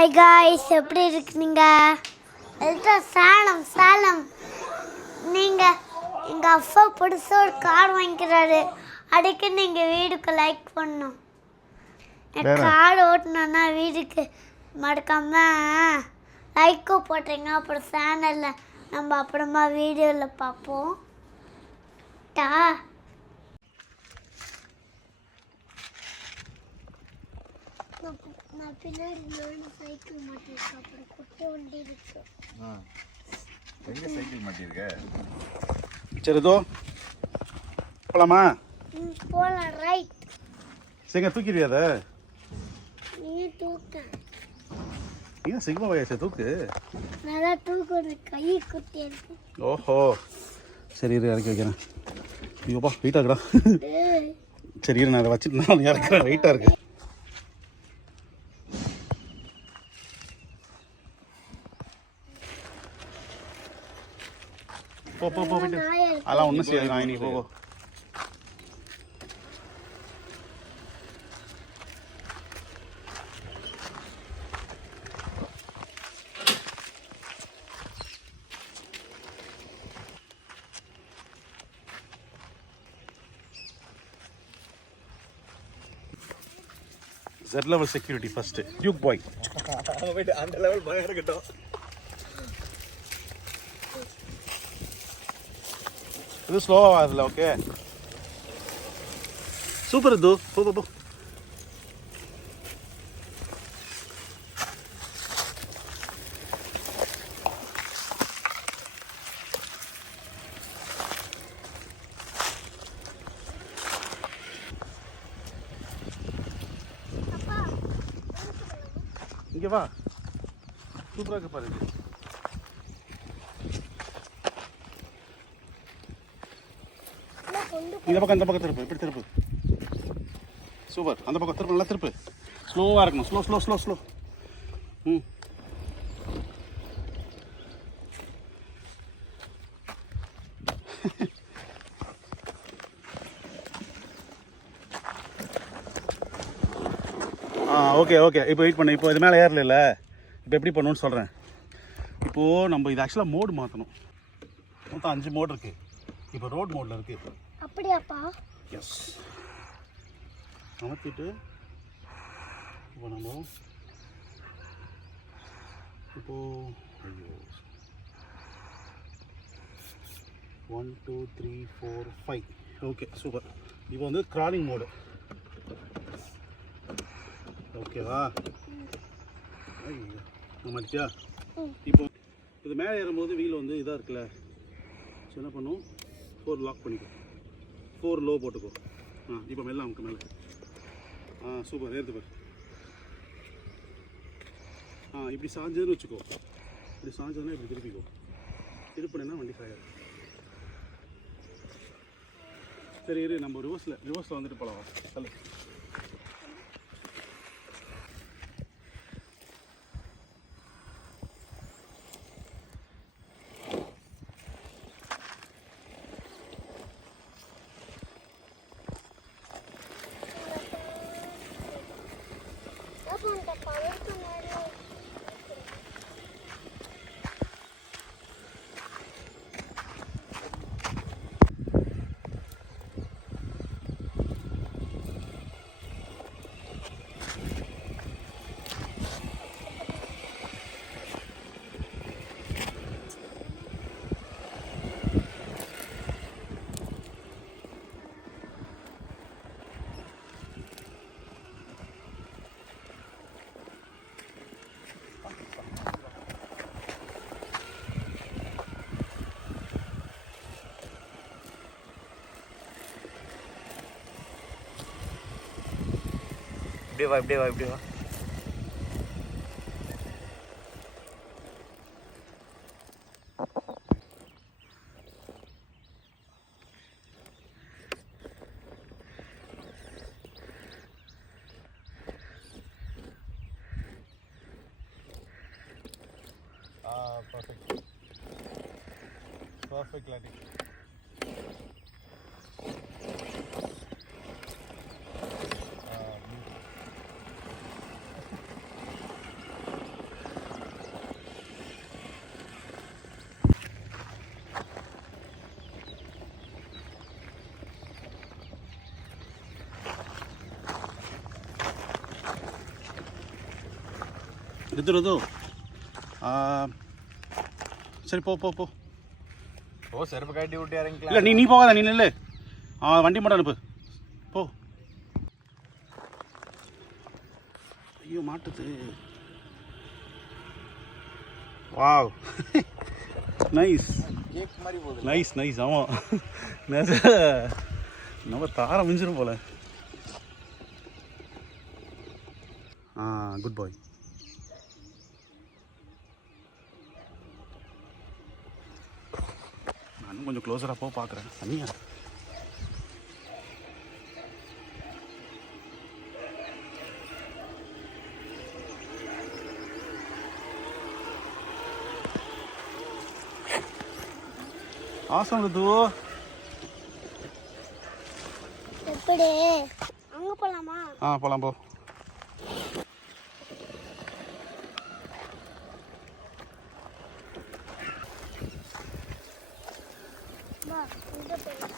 Hi guys, எப்படி இருக்கீங்க? சேலம் நீங்கள் எங்கள் அப்பா பிடிச்ச ஒரு கார் வாங்கிக்கிறாரு. அதுக்கு நீங்கள் வீடுக்கு லைக் பண்ணணும். கார் ஓட்டணுன்னா வீடுக்கு மறக்காம லைக்கும் போட்டுருங்க. அப்புறம் சேனலில் நம்ம அப்புறமா வீடியோவில் பார்ப்போம். நான் பின்னாடி சைக்கிள் மாட்டிருக்கேன். அப்புறம் குட்டி வண்டி இருக்கு. எங்க சைக்கிள் மாட்டிருக்க? சரி தோ போலாமா? போலாம். ரைட். சரிங்க, தூக்கிடுவியா அதை? நீ தூக்க. ஏன் சிக்மா வயசு தூக்கு. நல்லா தூக்கு. கை குட்டி இருக்கு. ஓஹோ, சரி இரு, இறக்கி வைக்கிறேன். ஐயோப்பா வெயிட்டாக இருக்குடா. சரி இரு, நான் அதை வச்சுட்டு நான் இறக்குறேன். வெயிட்டாக இருக்கு. போ போ போ போயிட்டு அதெல்லாம் ஒன்றும் செய்யாது. நான் இன்னைக்கு போகோ. Z level security first. Duke boy. Wait, அந்த லெவல் பயம் இருக்கட்டும். இது ஸ்லோவா வரல. Okay super. இது போ போ போ. இங்க வா, சூப்பரா இருக்கு பாரு. இந்த பக்கம், இந்த பக்கம் திருப்பு. இப்படி திருப்பு. சூப்பர். அந்த பக்கம் திருப்பு. நல்லா திருப்பு. ஸ்லோவாக இருக்கணும். Slow slow slow slow. ம் ஓகே ஓகே. இப்போ வெயிட் பண்ணு. இப்போ இது மேலே ஏறல. இப்போ எப்படி பண்ணணும்னு சொல்கிறேன். இப்போது நம்ம இது ஆக்சுவலாக மோடு மாற்றணும். மொத்தம் 5 மோடு இருக்குது. இப்போ ரோட் மோடில் இருக்குது. அப்படியாப்பா? எஸ். அமர்த்திட்டு இப்போ நம்ம ஐயோ 1 2 3 4 5. Okay super. இப்போ வந்து கிராலிங் மோடு. ஓகேவா? ஐயோ மாட்டிச்சா? இப்போ இது மேலே ஏறும்போது வீல் வந்து இதாக இருக்குல்ல. ஸோ என்ன பண்ணும், 4 லாக் பண்ணிக்கோ. 4 லோ போட்டுக்கோ. இப்போ மெல்ல நமக்கு மேலே. சூப்பர். ஏறுது பாரு. இப்படி சாஞ்சதுன்னு வச்சுக்கோ. இப்படி சாஞ்சதுன்னா இப்படி திருப்பிக்கோ. திருப்பினா வண்டி சாயாது. சரி இரு, நம்ம ரிவர்ஸில் வந்துட்டு போகலாம். சொல்லு. இப்படியே வா. Perfect landing. எடுத்துருதோ சரி போ போ போ ஓ செருப்பு கட்டி விட்டு இறங்கிக்கலாம். இல்லை நீ போகாத, நீ நில்லு. வண்டி மட்டும் அனுப்பு போ. ஐயோ மாட்டுது. வாவ் நைஸ் கேக் மாதிரி போகுது. Nice nice. ஆமாம் நம்ம தாரம் மிஞ்சிரும் போல. குட் பாய். நானும் கொஞ்சம் க்ளோஸராக போக பார்க்குறேன். தனியா ஆசம் ருது. எப்படி அங்கே போகலாமா? போகலாம் போ. வா இங்கே போகலாம்.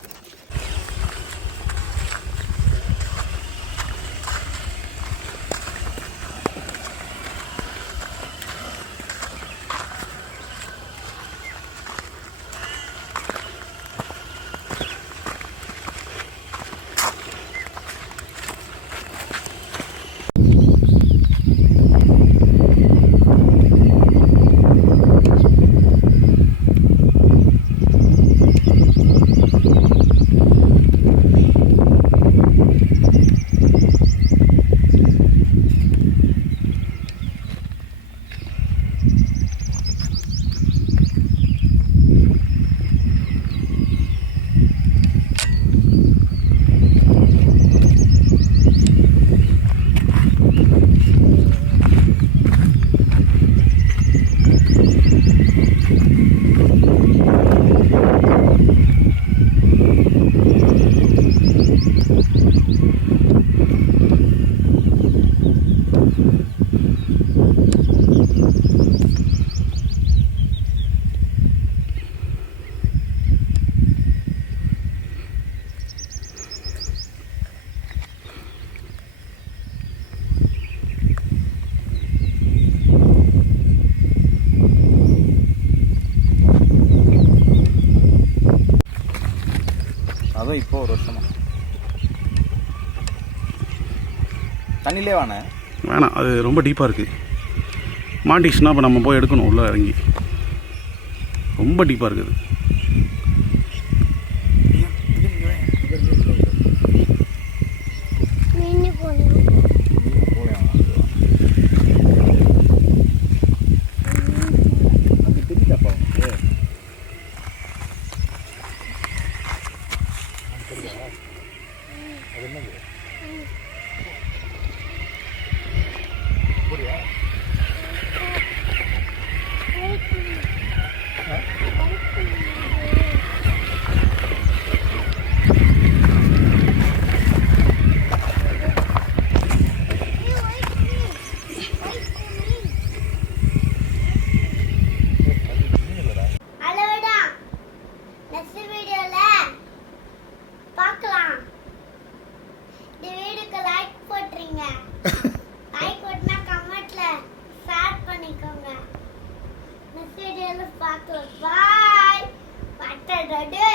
அதுவும் இப்போ ஒரு வருஷமா தண்ணிலே வானே வேணாம், அது ரொம்ப டீப்பாக இருக்குது. மாட்டிச்சுன்னா இப்போ நம்ம போய் எடுக்கணும் உள்ளே இறங்கி. ரொம்ப டீப்பாக இருக்குது. மீன் போகலாம். லைக் போட்டுனா கமெண்ட்ல ஷேர் பண்ணிக்கோங்க. நெக்ஸ்ட் வீடியோல பார்க்கலாம். பாய். பட்டடடே.